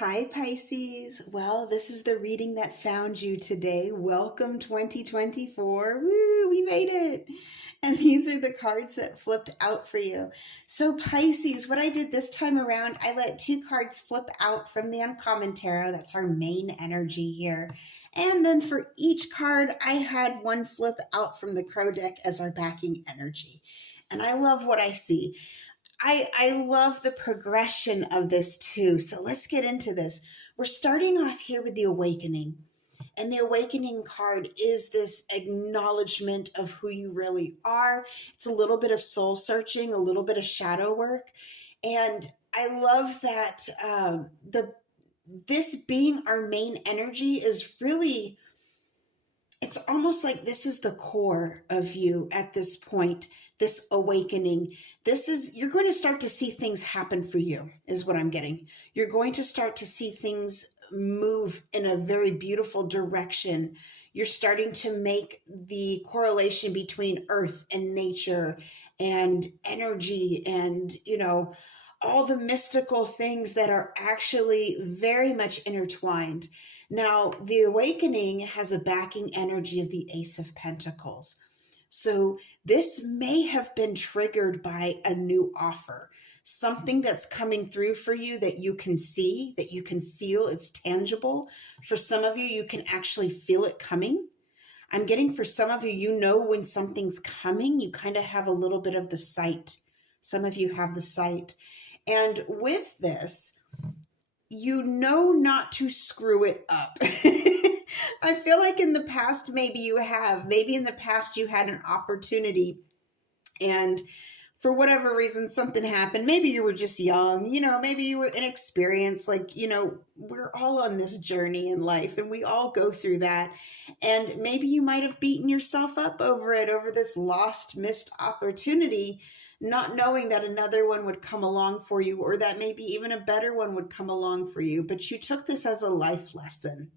Hi, Pisces. Well, this is the reading that found you today. Welcome 2024. Woo, we made it. And these are the cards that flipped out for you. So, Pisces, what I did this time around, I let two cards flip out from the Uncommon Tarot. That's our main energy here. And then for each card, I had one flip out from the Crow deck as our backing energy. And I love what I see. I love the progression of this too. So let's get into this. We're starting off here with the awakening. And the awakening card is this acknowledgement of who you really are. It's a little bit of soul searching, a little bit of shadow work. And I love that this being our main energy is really, it's almost like this is the core of you at this point, this awakening. This is, you're going to start to see things happen for you, is what I'm getting. You're going to start to see things move in a very beautiful direction. You're starting to make the correlation between earth and nature and energy and, all the mystical things that are actually very much intertwined. Now, the awakening has a backing energy of the Ace of Pentacles. So this may have been triggered by a new offer, something that's coming through for you that you can see, that you can feel, it's tangible. For some of you, you can actually feel it coming. I'm getting for some of you, when something's coming, you kind of have a little bit of the sight. Some of you have the sight. And with this, you know not to screw it up. I feel like in the past, maybe in the past you had an opportunity and for whatever reason, something happened. Maybe you were just young, maybe you were inexperienced. We're all on this journey in life and we all go through that. And maybe you might have beaten yourself up over this missed opportunity, not knowing that another one would come along for you, or that maybe even a better one would come along for you. But you took this as a life lesson.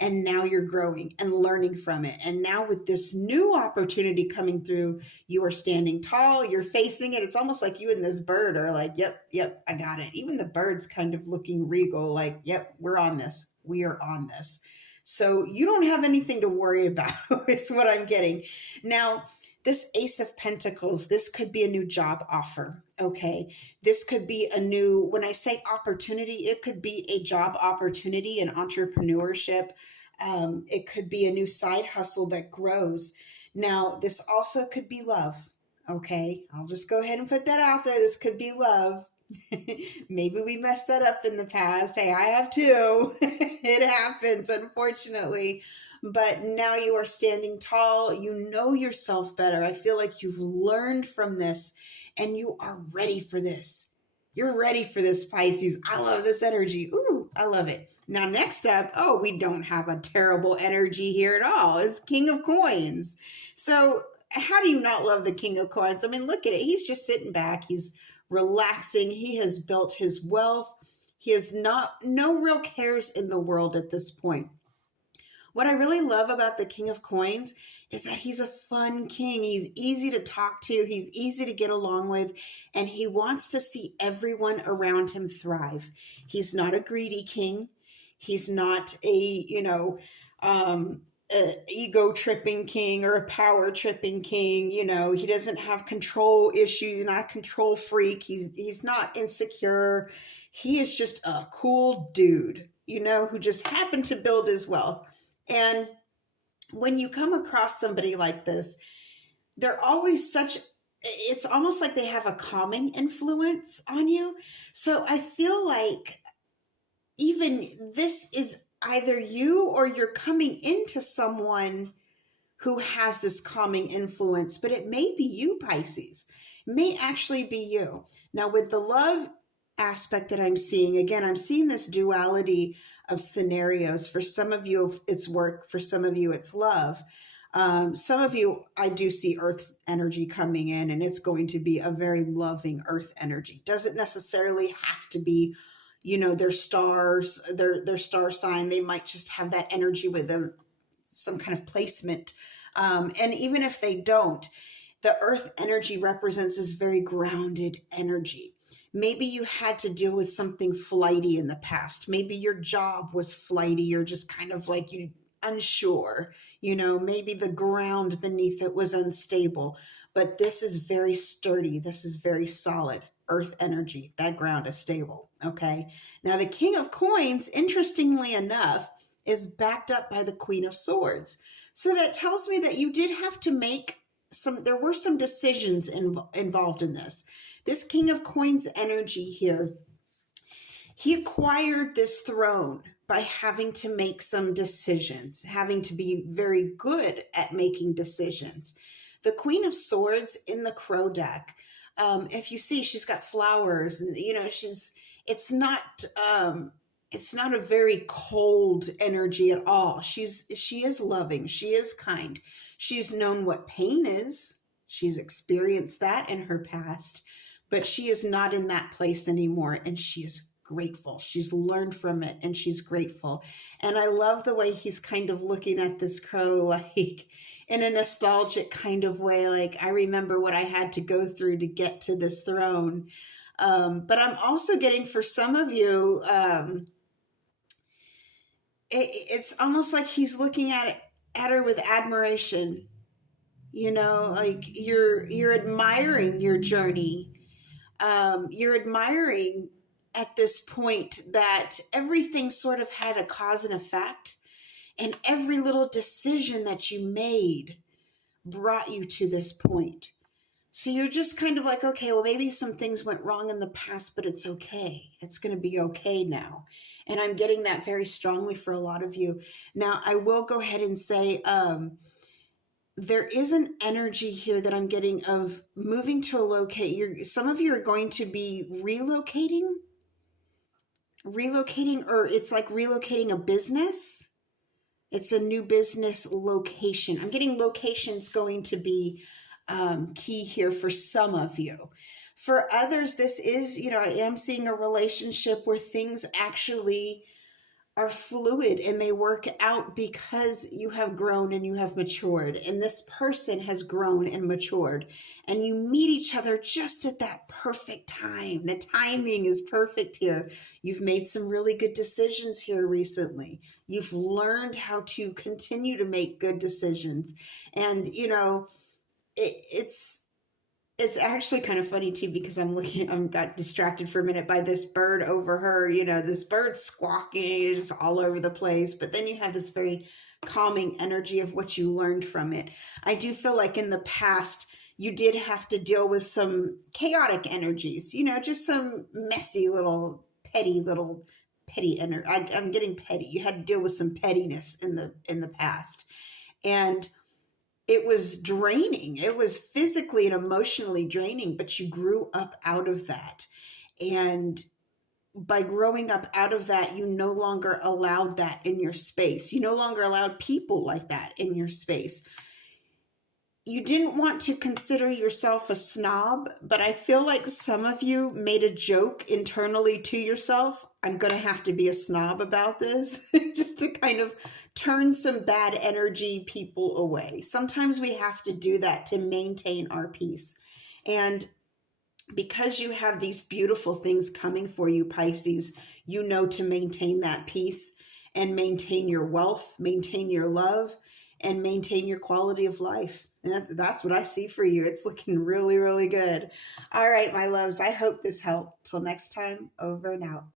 And now you're growing and learning from it. And now with this new opportunity coming through, you are standing tall, you're facing it. It's almost like you and this bird are like, yep, I got it. Even the bird's kind of looking regal, like, yep, we're on this. We are on this. So you don't have anything to worry about is what I'm getting. Now, this Ace of Pentacles, this could be a new job offer, okay? This could be when I say opportunity, it could be a job opportunity, an entrepreneurship. It could be a new side hustle that grows. Now, this also could be love, okay? I'll just go ahead and put that out there. This could be love. Maybe we messed that up in the past. Hey, I have too. It happens, unfortunately. But now you are standing tall. You know yourself better. I feel like you've learned from this and you are ready for this. You're ready for this, Pisces. I love this energy. Ooh, I love it. Now, next up, we don't have a terrible energy here at all. It's King of Coins. So how do you not love the King of Coins? I mean, look at it. He's just sitting back. He's relaxing. He has built his wealth. He has no real cares in the world at this point. What I really love about the King of Coins is that he's a fun king. He's easy to talk to. He's easy to get along with. And he wants to see everyone around him thrive. He's not a greedy king. He's not a ego-tripping king or a power-tripping king. He doesn't have control issues. He's not a control freak. He's not insecure. He is just a cool dude, who just happened to build his wealth. And when you come across somebody like this, they're always it's almost like they have a calming influence on you. So I feel like even this is either you or you're coming into someone who has this calming influence, but it may be you, Pisces. It may actually be you. Now, with the love aspect that I'm seeing, again, I'm seeing this duality of scenarios. For some of you, it's work. For some of you, it's love. Some of you, I do see earth energy coming in, and it's going to be a very loving earth energy. Doesn't necessarily have to be, their stars, their star sign. They might just have that energy with them, some kind of placement. And even if they don't, the earth energy represents this very grounded energy. Maybe you had to deal with something flighty in the past. Maybe your job was flighty or just kind of like you unsure. Maybe the ground beneath it was unstable. But this is very sturdy. This is very solid. Earth energy. That ground is stable. Okay. Now, the King of Coins, interestingly enough, is backed up by the Queen of Swords. So that tells me that you did have to make there were some decisions involved in this. This King of Coins energy here, he acquired this throne by having to make some decisions, having to be very good at making decisions. The Queen of Swords in the Crow deck, if you see, she's got flowers, and it's not a very cold energy at all. She is loving. She is kind. She's known what pain is. She's experienced that in her past, but she is not in that place anymore, and she is grateful. She's learned from it, and she's grateful. And I love the way he's kind of looking at this crow, like in a nostalgic kind of way. Like, I remember what I had to go through to get to this throne. But I'm also getting, for some of you, it's almost like he's looking at her with admiration. Like you're admiring your journey. You're admiring at this point that everything sort of had a cause and effect, and every little decision that you made brought you to this point. So you're just kind of like, okay, well, maybe some things went wrong in the past, but it's okay. It's going to be okay now. And I'm getting that very strongly for a lot of you. Now, I will go ahead and say, there is an energy here that I'm getting of moving to a locate. Some of you are going to be relocating, or it's like relocating a business. It's a new business location. I'm getting locations going to be key here for some of you. For others, this is, I am seeing a relationship where things actually are fluid and they work out because you have grown and you have matured, and this person has grown and matured, and you meet each other just at that perfect time. The timing is perfect here. You've made some really good decisions here recently. You've learned how to continue to make good decisions, and it's actually kind of funny too, because I got distracted for a minute by this bird over her. This bird squawking just all over the place, but then you have this very calming energy of what you learned from it. I do feel like in the past, you did have to deal with some chaotic energies, just some messy little petty energy. I'm getting petty. You had to deal with some pettiness in the past. And it was draining. It was physically and emotionally draining, but you grew up out of that. And by growing up out of that, you no longer allowed that in your space. You no longer allowed people like that in your space. You didn't want to consider yourself a snob, but I feel like some of you made a joke internally to yourself. I'm going to have to be a snob about this, just to kind of turn some bad energy people away. Sometimes we have to do that to maintain our peace. And because you have these beautiful things coming for you, Pisces, to maintain that peace and maintain your wealth, maintain your love, and maintain your quality of life. And that's what I see for you. It's looking really, really good. All right, my loves, I hope this helped. Till next time, over and out.